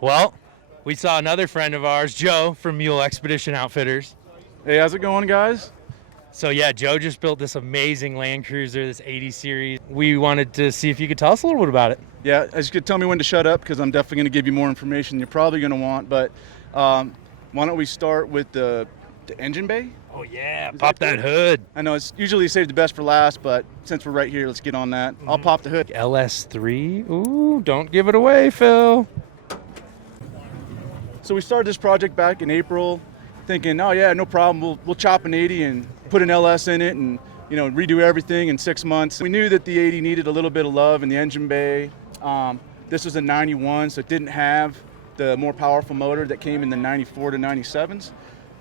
Well, we saw another friend of ours, Joe from Mule Expedition Outfitters. Hey, how's it going, guys? So yeah, Joe just built this amazing Land Cruiser, this 80 series. We wanted to see if you could tell us a little bit about it. Yeah, as you could tell me when to shut up because I'm definitely going to give you more information than you're probably going to want. But why don't we start with the engine bay? Oh yeah, pop that hood. I know it's usually saved the best for last, but since we're right here, let's get on that. I'll pop the hood. LS3. Ooh, don't give it away, Phil. So we started this project back in April, thinking, oh yeah, no problem. We'll chop an 80 and put an LS in it, and redo everything in 6 months. We knew that the 80 needed a little bit of love in the engine bay. This was a 91, so it didn't have the more powerful motor that came in the 94 to 97s.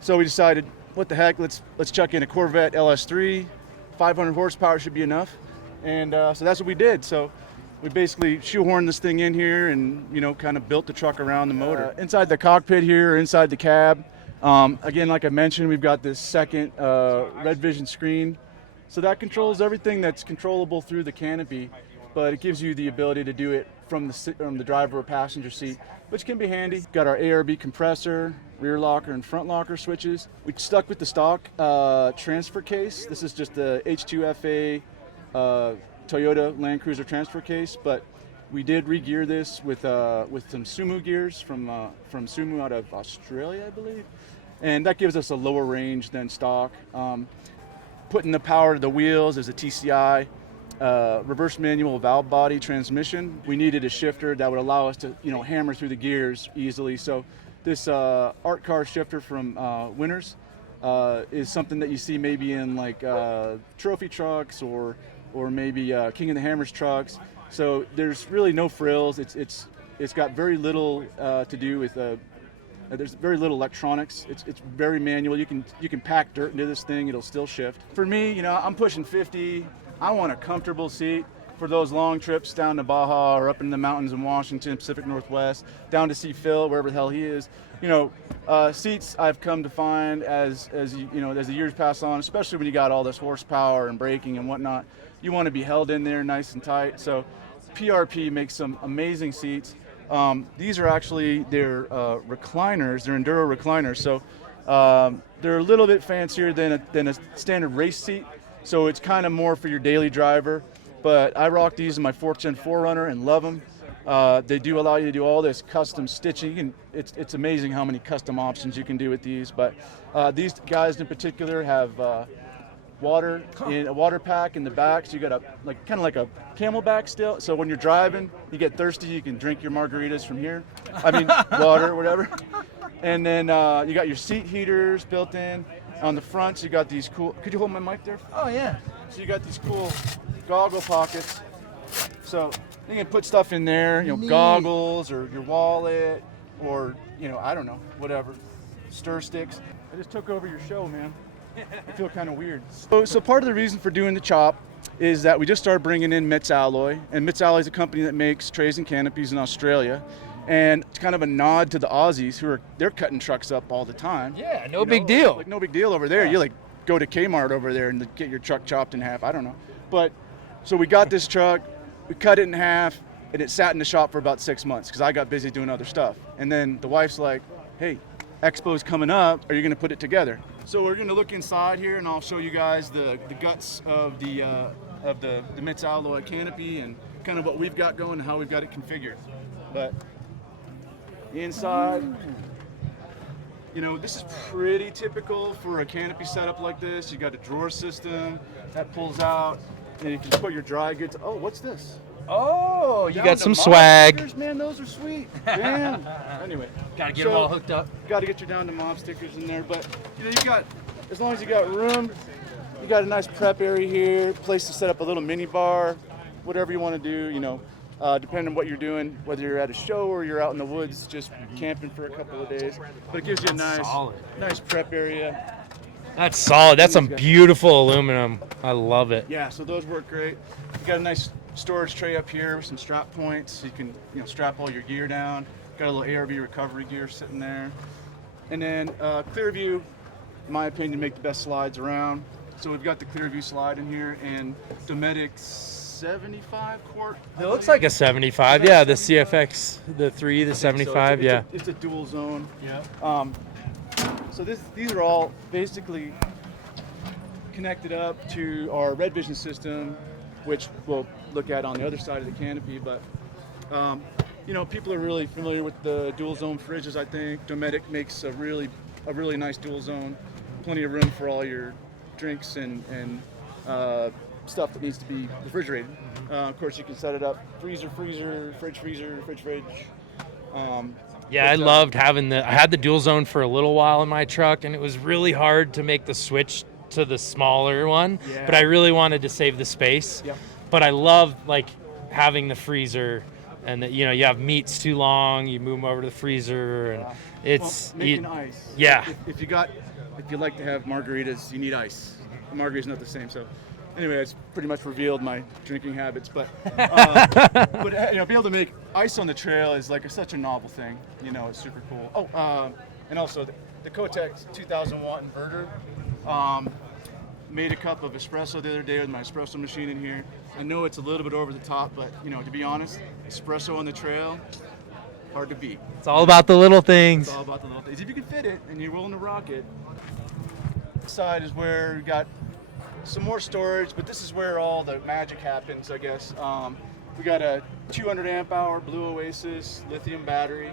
So we decided, what the heck, let's chuck in a Corvette LS3. 500 horsepower should be enough, and so that's what we did. So we basically shoehorned this thing in here and kind of built the truck around the motor. Inside the cockpit here, or inside the cab, again, like I mentioned, we've got this second Red Vision screen. So that controls everything that's controllable through the canopy, but it gives you the ability to do it from the driver or passenger seat, which can be handy. Got our ARB compressor, rear locker and front locker switches. We stuck with the stock transfer case. This is just the H2FA Toyota Land Cruiser transfer case, but we did re-gear this with some Sumu gears from Sumu out of Australia, I believe, and that gives us a lower range than stock. Putting the power to the wheels is a TCI reverse manual valve body transmission. We needed a shifter that would allow us to hammer through the gears easily. So this art car shifter from Winners is something that you see maybe in like trophy trucks or maybe King of the Hammers trucks. So there's really no frills. It's got very little to do with there's very little electronics. It's very manual. You can pack dirt into this thing, it'll still shift. For me, I'm pushing 50. I want a comfortable seat for those long trips down to Baja or up in the mountains in Washington, Pacific Northwest, down to see Phil, wherever the hell he is. Seats I've come to find as the years pass on, especially when you got all this horsepower and braking and whatnot, you want to be held in there nice and tight. So PRP makes some amazing seats. These are actually their recliners, they're Enduro recliners. So they're a little bit fancier than a standard race seat. So it's kind of more for your daily driver. But I rock these in my 4th Gen 4Runner and love them. They do allow you to do all this custom stitching. It's amazing how many custom options you can do with these. But these guys in particular have water in a water pack in the back, so you got kind of like a Camelback still. So when you're driving, you get thirsty, you can drink your margaritas from here. I mean, water, whatever. And then you got your seat heaters built in. On the front, you got these cool. Could you hold my mic there? Oh yeah. So you got these cool goggle pockets. So you can put stuff in there, goggles or your wallet or I don't know, whatever, stir sticks. I just took over your show, man. I feel kind of weird. So part of the reason for doing the chop is that we just started bringing in Mitz Alloy, and Mitz Alloy is a company that makes trays and canopies in Australia, and it's kind of a nod to the Aussies they're cutting trucks up all the time. Yeah, no big deal. Like no big deal over there. You go to Kmart over there and get your truck chopped in half. I don't know, but so we got this truck, we cut it in half, and it sat in the shop for about 6 months because I got busy doing other stuff. And then the wife's like, "Hey, Expo's coming up. Are you going to put it together?" So we're going to look inside here, and I'll show you guys the guts of the Mitz Alloy canopy and kind of what we've got going and how we've got it configured. But inside, this is pretty typical for a canopy setup like this. You got a drawer system that pulls out, and you can put your dry goods. Oh, what's this? Oh, you Down got to some mob swag. stickers, man, those are sweet. Damn. Anyway, Gotta get them all hooked up. Got to get your down to mob stickers in there, but you got, as long as you got room, you got a nice prep area here, place to set up a little mini bar, whatever you want to do. Depending on what you're doing, whether you're at a show or you're out in the woods just camping for a couple of days. But it gives you a nice prep area. That's solid. That's some beautiful aluminum. I love it. Yeah, so those work great. You got a nice storage tray up here with some strap points. So you can strap all your gear down. Got a little ARB recovery gear sitting there. And then Clearview, in my opinion, make the best slides around. So we've got the Clearview slide in here, and Dometics 75 quart. It looks like a 75. Yeah, the CFX, the 3, the 75. So Yeah. It's a dual zone. Yeah. So these are all basically connected up to our Red Vision system, which we'll look at on the other side of the canopy. But you know, people are really familiar with the dual zone fridges. I think Dometic makes a really nice dual zone. Plenty of room for all your drinks and stuff that needs to be refrigerated. Of course, you can set it up freezer, fridge, fridge. Yeah, I loved having I had the dual zone for a little while in my truck, and it was really hard to make the switch to the smaller one, but I really wanted to save the space. Yep. But I loved like having the freezer, and that, you know, you have meats too long, you move them over to the freezer, and it's making ice. Yeah. If you like to have margaritas, you need ice. A margarita's not the same. So anyway, it's pretty much revealed my drinking habits, but you know, be able to make ice on the trail is like such a novel thing. You know, it's super cool. Oh, and also the Kotex 2,000 watt inverter. Made a cup of espresso the other day with my espresso machine in here. I know it's a little bit over the top, but you know, to be honest, espresso on the trail, hard to beat. It's all about the little things. It's all about the little things. If you can fit it and you're willing to rock it. This side is where we got some more storage, but this is where all the magic happens, I guess. We got a 200 amp hour Blue Oasis lithium battery,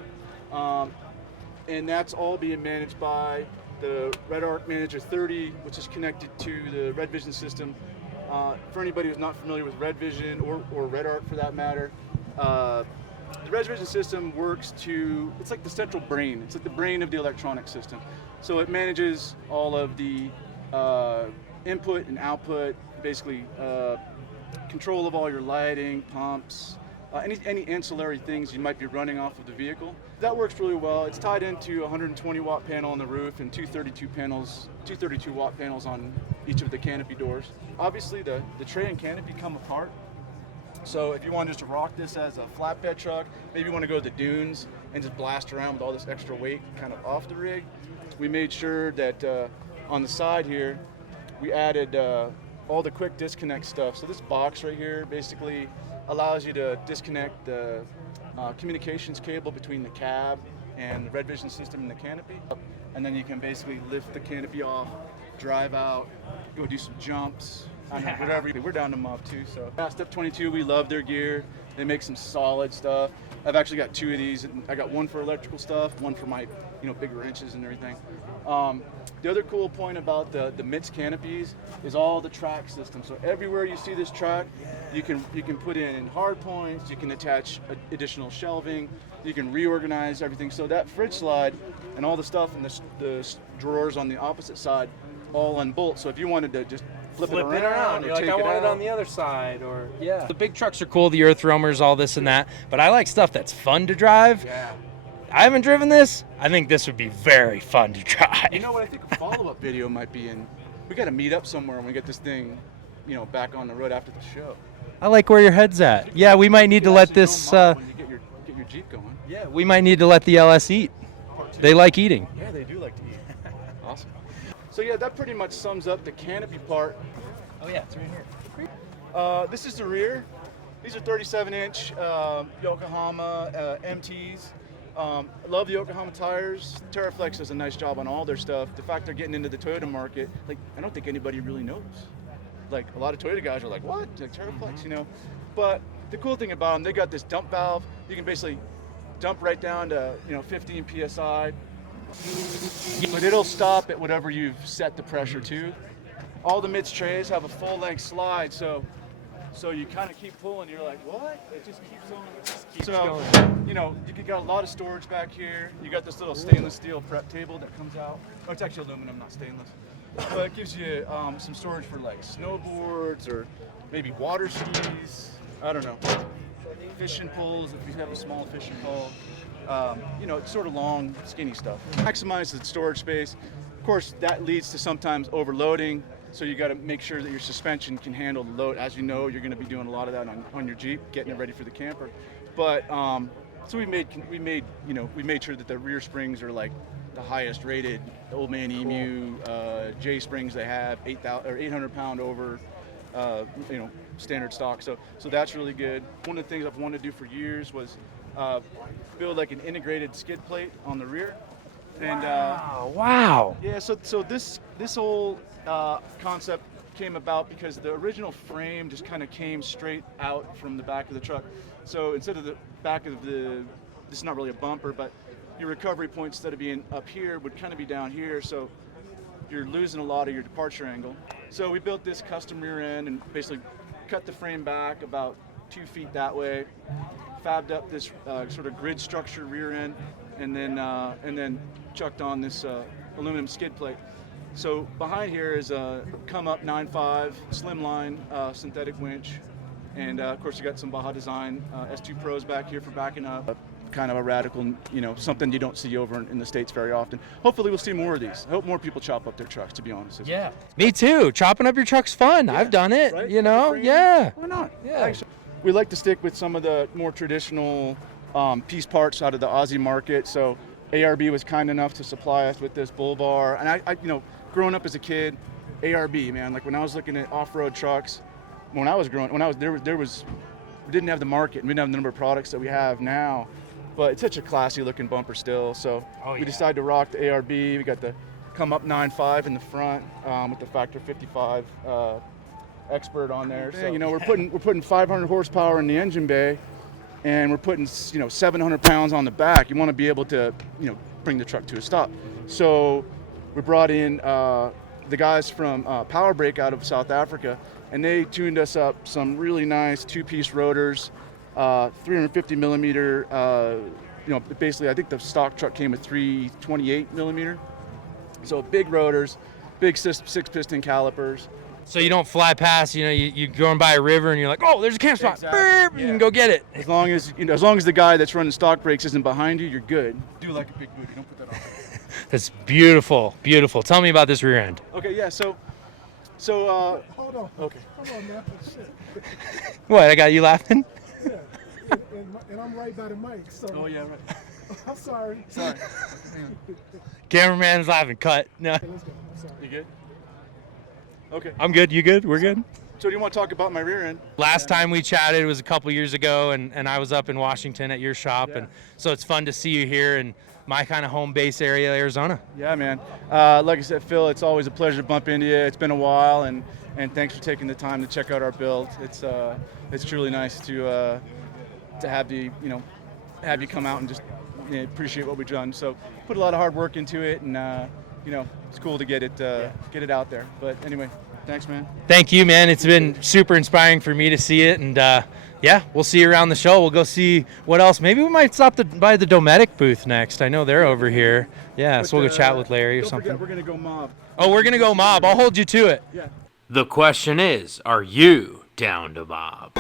and that's all being managed by the Red Arc Manager 30, which is connected to the Red Vision system. For anybody who's not familiar with Red Vision or Red Arc for that matter, the Red Vision system works it's like the central brain. It's like the brain of the electronic system. So it manages all of the input and output, basically control of all your lighting, pumps, any ancillary things you might be running off of the vehicle. That works really well. It's tied into a 120 watt panel on the roof and two 32 watt panels on each of the canopy doors. Obviously the tray and canopy come apart. So if you want just to rock this as a flatbed truck, maybe you want to go to the dunes and just blast around with all this extra weight kind of off the rig, we made sure that on the side here, we added all the quick disconnect stuff. So this box right here basically allows you to disconnect the communications cable between the cab and the Red Vision system and the canopy. And then you can basically lift the canopy off, drive out, go do some jumps, whatever. We're down to Mob 2, so. Yeah, Step 22, we love their gear. They make some solid stuff. I've actually got two of these. I got one for electrical stuff, one for my, big wrenches and everything. The other cool point about the MITS canopies is all the track system. So everywhere you see this track, you can put in hard points, you can attach additional shelving, you can reorganize everything. So that fridge slide and all the stuff in the drawers on the opposite side all unbolt. So if you wanted to just flip it around or You're like, take I it want out it on the other side, or The big trucks are cool, the earth roamers, all this and that, but I like stuff that's fun to drive. Yeah. I haven't driven this. I think this would be very fun to drive. You know what? I think a follow-up video might be in. We got to meet up somewhere when we get this thing, back on the road after the show. I like where your head's at. Yeah, we might need to let this. When you get your Jeep going. Yeah, we might need to let the LS eat. They like eating. Yeah, they do like to eat. Awesome. So yeah, that pretty much sums up the canopy part. Oh yeah, it's right here. This is the rear. These are 37-inch Yokohama MTs. I love the Yokohama tires. Terraflex does a nice job on all their stuff. The fact they're getting into the Toyota market, I don't think anybody really knows. A lot of Toyota guys are like, what? Terraflex, But the cool thing about them, they got this dump valve. You can basically dump right down to, 15 PSI. But it'll stop at whatever you've set the pressure to. All the MITS trays have a full-length slide, so you kind of keep pulling. You're like, what? It just keeps on. Keeps going. You got a lot of storage back here. You got this little stainless steel prep table that comes out. Oh, it's actually aluminum, not stainless. But it gives you some storage for snowboards or maybe water skis. I don't know. Fishing poles if you have a small fishing pole. It's sort of long, skinny stuff. Maximize the storage space. Of course, that leads to sometimes overloading. So you got to make sure that your suspension can handle the load. As you know, you're going to be doing a lot of that on your Jeep, getting it ready for the camper. But so we made sure that the rear springs are the highest rated Old Man Emu J springs they have, 800 pound over you know, standard stock. So that's really good. One of the things I've wanted to do for years was build like an integrated skid plate on the rear. And Wow. yeah, so this whole concept came about because the original frame just kind of came straight out from the back of the truck. So instead of the back of this is not really a bumper, but your recovery point, instead of being up here, would kind of be down here. So you're losing a lot of your departure angle. So we built this custom rear end and basically cut the frame back about 2 feet that way, fabbed up this sort of grid structure rear end, and then chucked on this aluminum skid plate. So behind here is a come up 9.5 slimline synthetic winch, and of course you got some Baja Design S2 Pros back here for backing up. Kind of a radical, you know, something you don't see over in the States very often. Hopefully we'll see more of these. I hope more people chop up their trucks, to be honest with you. Yeah. Me too. Chopping up your truck's fun. Yeah, I've done it, right? you know? Yeah. Why not? Yeah. Actually, we like to stick with some of the more traditional piece parts out of the Aussie market. So ARB was kind enough to supply us with this bull bar. And I you know, growing up as a kid, ARB, man, like when I was looking at off-road trucks, we didn't have the market and we didn't have the number of products that we have now. But it's such a classy looking bumper still. So we decided to rock the ARB. We got the come up 9.5 in the front with the factor 55 expert on there. So you know, we're putting 500 horsepower in the engine bay, and we're putting, you know, 700 pounds on the back. You want to be able to, you know, bring the truck to a stop. So we brought in the guys from Power Brake out of South Africa, and they tuned us up some really nice 2-piece rotors. 350 millimeter, you know, basically I think the stock truck came with 328 millimeter. So big rotors, big 6-piston calipers. So you don't fly past, you know, you're going by a river and you're like, oh, there's a camp spot. Exactly. Burp, you can go get it. As long as, you know, as long as the guy that's running stock brakes isn't behind you, you're good. Do like a big booty, don't put that on. That's beautiful, beautiful. Tell me about this rear end. Okay, yeah, so Hold on. Okay. Hold on, man. Shit. What, I got you laughing? Yeah. And I'm right by the mic, so. oh yeah, right. I'm sorry. Sorry. Cameraman's laughing, cut. No, Okay, let's go. I'm sorry. You good? Okay. I'm good, you good? We're good? So do you want to talk about my rear end? Last time we chatted was a couple years ago, and I was up in Washington at your shop, Yeah. and so it's fun to see you here in my kind of home base area, Arizona. Yeah, man. Like I said, Phil, it's always a pleasure to bump into you. It's been a while, and thanks for taking the time to check out our build. It's truly nice to have you come out and just, you know, appreciate what we've done. So put a lot of hard work into it, and you know, it's cool to get it out there. But anyway, thanks, man. Thank you, man. It's been super inspiring for me to see it, and yeah, we'll see you around the show. We'll go see what else. Maybe we might stop by the Dometic booth next. I know they're over here. Yeah, so we'll go chat with Larry or Don't something. forget, we're gonna go mob. Oh, we're gonna go mob. I'll hold you to it. Yeah. The question is, are you down to mob?